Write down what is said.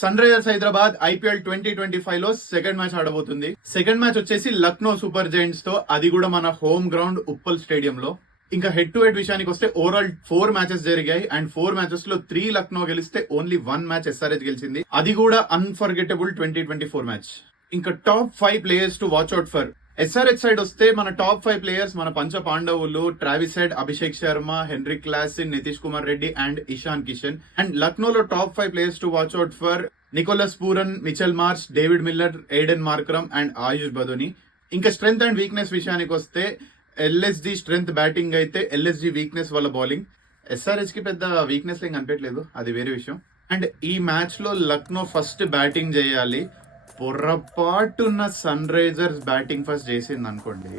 Sun Risers Hyderabad IPL 2025 లో second match ఆడబోతుంది. Second match వచ్చేసి Lucknow super Giants తో, అది కూడా మన హోమ్ గ్రౌండ్ ఉప్పల్ స్టేడియం లో. ఇంకా హెడ్ టు హెడ్ విషయానికి వస్తే ఓవరాల్ 4 మ్యాచెస్ జరిగాయి అండ్ 4 మ్యాచెస్ లో 3 లక్నో గెలిస్తే ఓన్లీ 1 మ్యాచ్ ఎస్ఆర్హెచ్ గెలిచింది. అది కూడా అన్ఫర్గెటబుల్ 2024 మ్యాచ్. ఇంకా top 5 players to watch out for. SRH side వస్తే మన టాప్ 5 ప్లేయర్స్ మన పంచ పాండవులు Travis Head, Abhishek Sharma, Heinrich Klaasen, Nitish Kumar Reddy and Ishan Kishan. And లక్నోలో top 5 players to watch out for Nicholas Pooran, Mitchell Marsh, David Miller, Aiden Markram and Ayush Badoni. ఇంకా strength and weakness విషయానికి వస్తే LSG strength batting అయితే ఎల్ఎస్జి వీక్నెస్ వాళ్ళ bowling. SRH కి పెద్ద weakness ఏం కనిపించలేదు, అది వేరే విషయం. అండ్ ఈ మ్యాచ్ లో లక్నో ఫస్ట్ బ్యాటింగ్ చేయాలి. పొరపాటున్న సన్ రైజర్స్ బ్యాటింగ్ ఫస్ట్ చేసింది అనుకోండి,